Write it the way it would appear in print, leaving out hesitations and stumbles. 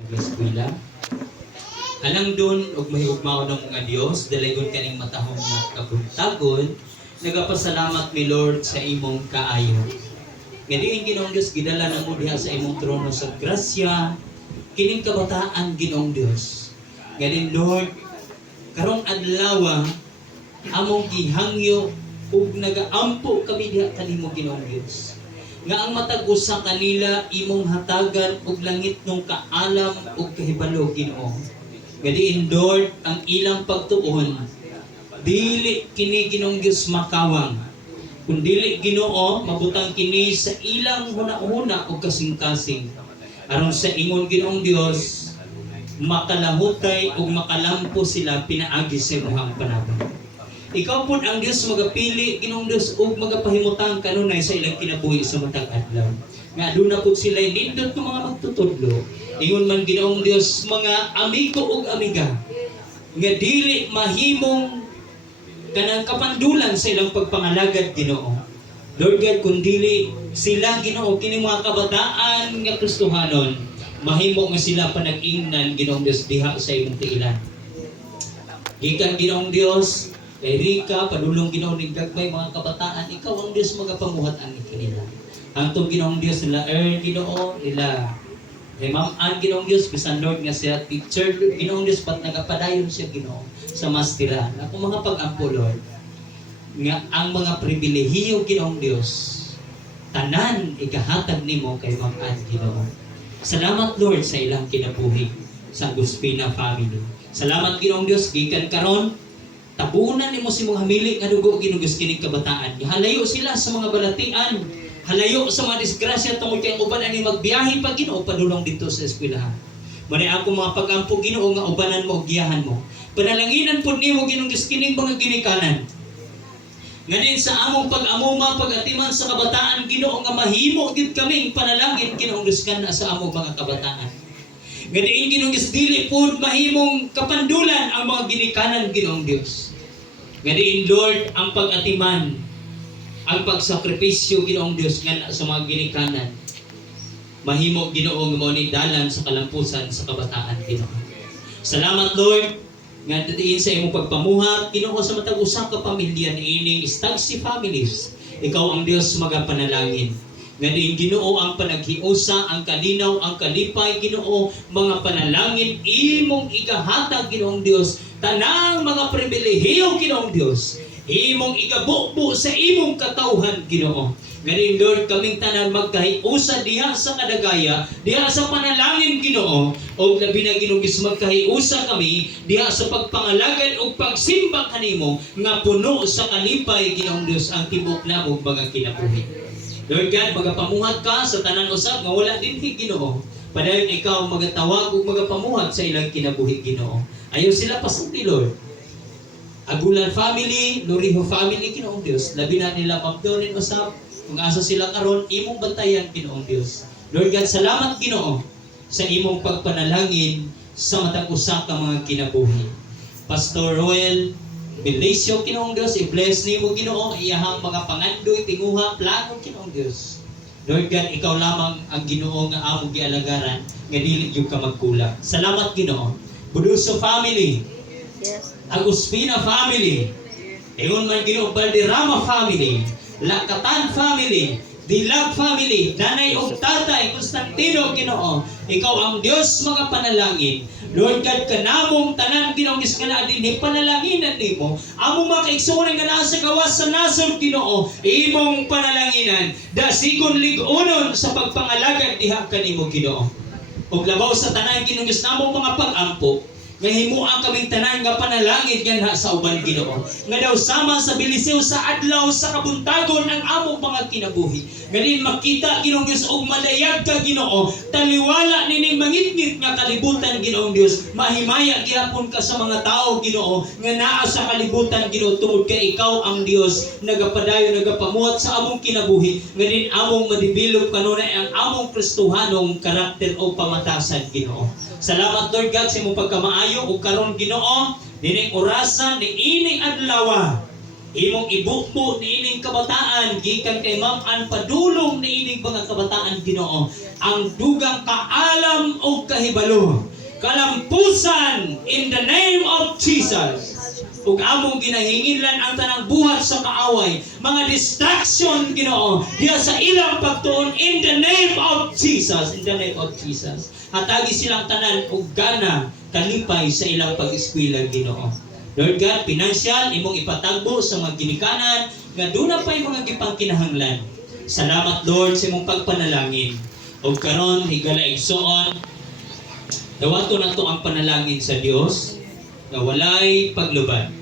eskwela. Alang doon og mahigugmao ng mga Dios, dalagon kaning matahong nga kabuntagon, nagapasalamat mi Lord sa imong kaayo. Nga diin Ginoong Dios gidala namo diha sa imong trono sa grasya, kining kabataan Ginoong Dios. Nga din Lord, karong adlaw among gihangyo ug nagaampo kami diha kanimo Ginoong Dios. Nga ang matag usa kanila imong hatagan og langit nung kaalam ug kahibalo Ginoo. Gadiin Lord ang ilang pagtuon dili kini Ginoong Dios makawang, kun dili Ginoo mabutang kini sa ilang hunahuna ug kasing-kasing aron sa ingon Ginoong Dios makalahutay ug makalampo sila pinaagi sa imong panahon. Ikaw pud ang Dios magapili Ginoong Dios ug magapahimutang kanunay sa ilang kinabuhi sa matag adlaw. Nga aduna pud sila nindot ng mga magtutudlo. Ingon man Ginoong Dios mga amigo ug amiga nga dili mahimong kanang kapandulan sa ilang pagpangalagad Ginoo. Lord God, kung dili sila Ginoo kini mga kabataan nga Kristohanon, mahimo nga sila panag-ingnan Ginoong Dios diha sa imong tiilan. Gikan Ginoong Dios, kay Rika, padulong Ginoo ning gagmay mga kabataan, ikaw ang Dios magapamuhat-an kanila. Hangtod Ginoong Dios nila Ginoo nila kay Ma'am Ann Ginoong Dios, bisan Lord nga siya teacher Ginoong Dios, pat nagapadayon siya Ginoo sa masteran. Ako mga pag-ampo Lord, nga ang mga pribilehiyo Ginoong Dios, tanan ikahatag nimo kay Ma'am Ann Ginoo. Salamat Lord sa ilang kinabuhi sa Aguspina family. Salamat Ginoong Dios, gikan karon tabunan nimo si mong hamili nga dugo Ginoo Dios kining kabataan. Halayo sila sa mga balatian, halayo sa mga disgrasya tungod kay uban ani magbiyahe pa Ginoo padulong dito sa eskwelahan. Mani ako mga pag-ampo Ginoo nga ubanan mo giyahan mo. Panalanginan pud nimo Ginoong Dios kining mga ginikanan. Nganin sa among pag-amuma pag-atiman sa kabataan Ginoo nga mahimo gid kaming panalangin Ginoong Dios kana sa among mga kabataan. Ngadiin Ginoong Dios dili pud mahimong kapandulan ang mga ginikanan Ginoong Dios. Ngadiin Lord ang pag-atiman, ang pagsakripisyo Ginoong Dios nga sa mga ginikanan. Mahimo Ginoo nga mao ni dalan sa kalampusan sa kabataan Ginoo. Salamat Lord nga diin sa imong pagpamuhat Ginoo sa matag usa ka pamilya niining Stagsi families. Ikaw ang Dios magapanalangin. Nga diin Ginoo ang panaghiusa, ang kalinaw, ang kalipay Ginoo, mga panalangin imong igahatag Ginoong Dios, tanang mga pribilehiyo Ginoong Dios, imong igabubo sa imong katawhan Ginoo. Ngayon Lord, kaming tanan magkahiusa diha sa kadagaya, diha sa panalangin Ginoo, o labi na Ginoong Dios magkahiusa kami diha sa pagpangalagad o pagsimba kanimo nga puno sa kalipay Ginoong Dios ang tibok namong mga kinabuhi. Lord God, magapamuhat ka sa tanan usab nga wala dinhi Ginoo. Padayon ikaw magatawag ug magapamuhat sa ilang kinabuhi Ginoo. Ayo sila pasuli Lord. Agulan family, Loriho family Ginoong Dios, labi na nila Mabdorin usab kung asa sila karon imong bantayan Ginoong Dios. Lord God, salamat Ginoo sa imong pagpanalangin sa matag usa ka mga kinabuhi. Pastor Roel Belicio Ginoong Dios, i-bless nimo Ginoo iyahang mga pangandoy, tinguha, plano Ginoong Dios. Lord God, ikaw lamang ang Ginoo nga among gialagaran nga dili gyud ka magkulang. Salamat Ginoo. Buduso family, Yes. Aguspina family, ingon man Ginoo Valderrama family, Lakatan family, Dilag family, nanay ug tatay Constantino Ginoo, ikaw ang Dios mga panalangin. Lord God, kanamong tanan Ginoong Dios nga naa dinhi panalanginan nimo. Among mga kaigsuonan nga naa sa gawas sa nasod Ginoo, imong panalanginan dasigon lig-unon sa pagpangalagad diha kanimo Ginoo. Ug labaw sa tanan Ginoong Dios namong mga pag-ampo, nga himuang kaming tanan nga panalangin ganha sa uban Ginoo. Nga daw sama sa bilisew sa adlaw sa kabuntagon ang among mga kinabuhi. Ngayon makita Ginoong Dios og malayag ka Ginoo, taliwala nining mangitngit nga kalibutan Ginoong Dios. Mahimaya gihapon ka sa mga tao Ginoo nga naa sa kalibutan Ginoo tungod kay ikaw ang Dios nagapadayon nagapamuhat sa among kinabuhi. Ngayon among madibilog kanunay ang among Kristohanong karakter o pamatasan Ginoo. Salamat Lord God sa imong pagkamaayo ug karon Ginoo dining orasan ni ining adlaw Imong ibukbo niining kabataan gikan kay Ma'am Ann padulong niining mga kabataan Ginoo ang dugang kaalam o kahibalo, kalampusan in the name of Jesus. Ug among ginahinginlan ang tanang buhat sa kaaway, mga distraction Ginoo diha sa ilang pagtuon in the name of Jesus, in the name of Jesus. Hatagi silang tanan og gana kalipay sa ilang pag-eskwela Ginoo. Lord God, financial imong ipatagbo sa mga ginikanan nga duna pay mga gipangkinahanglan. Salamat Lord sa imong pagpanalangin. Og karon higala igsoon, dawato nato ang panalangin sa Dios nga walay paglubad.